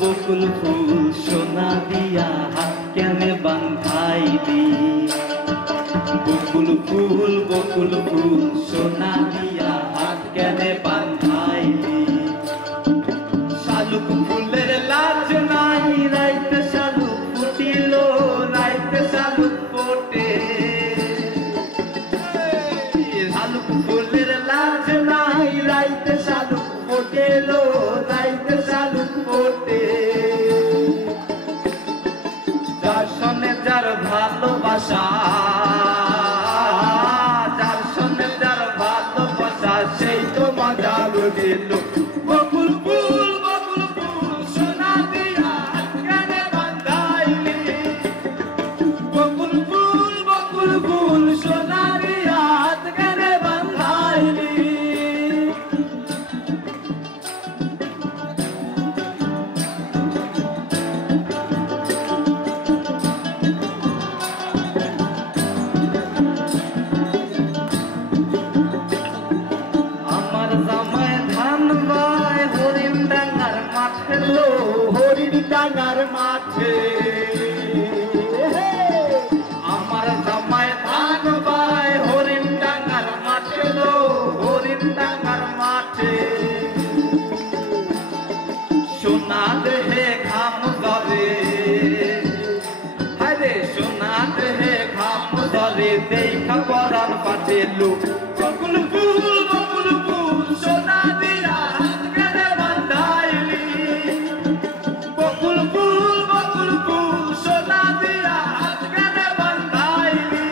বকুল ফুল সোনা দিয়া হাত কেনে বান্ধাইলি। বকুল ফুল সোনা দিয়া হাত কেনে বান্ধাইলি। শালুক ফুলের লাজ নাই রাইতে শালুক ফুটিল, রাইতে শালুক ফোটে। শালুক ফুলের লাজ নাই রাইতে শালুক ফোটেল, রাইতে শালুক ফোটে। যার সনে যার ভালোবাসা, যার সনে যার ভালোবাসা সেই তো মজা লুটিল। বকুল ফুল সোনা দিয়া হাত কেনে বান্ধাইলি। বকুল ফুল সোনা দিয়া হাত কেনে বান্ধাইলি। হরিণ ডাঙ্গার মাঠে আমার জামাই ধান বায়, হরিণ ডাঙ্গার মাঠে লো, হরিণ ডাঙ্গার মাঠে। সোনা দেহে ঘাম জলে, আরে সোনা দেহে ঘাম জলে, দেখা পরাণ পাঠে লো। বকুল ফুল সোনা দিয়া হাত কেনে বান্ধাইলি। বকুল ফুল সোনা দিয়া হাত কেনে বান্ধাইলি।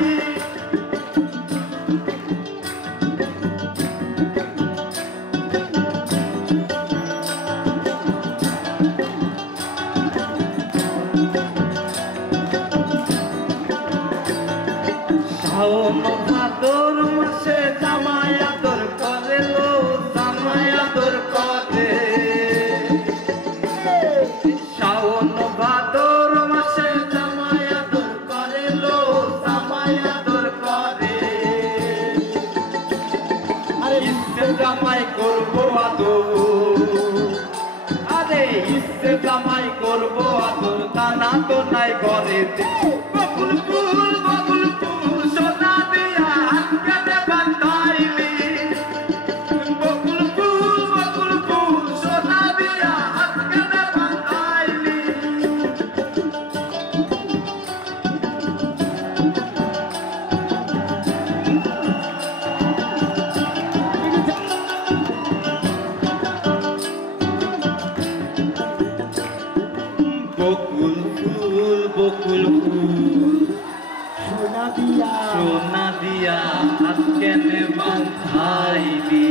শাওন ভাদর মাসে জামাই আদর করে লো, জামাই আদর করে। শাওন ভাদর মাসে জামাই আদর করে লো, জামাই আদর করে। আরে ইচ্ছে জামাই করবো আদর, আরে ইচ্ছে জামাই করবো আদর, তা না তো নাই ঘরেতে। বকুল ফুল সোনা দিয়া হাত কেনে বান্ধাইলি। বকুল ফুল সোনা দিয়া হাত কেনে বান্ধাইলি। বকুল ফুল সোনা দিয়া হাত কেনে বান্ধাইলি।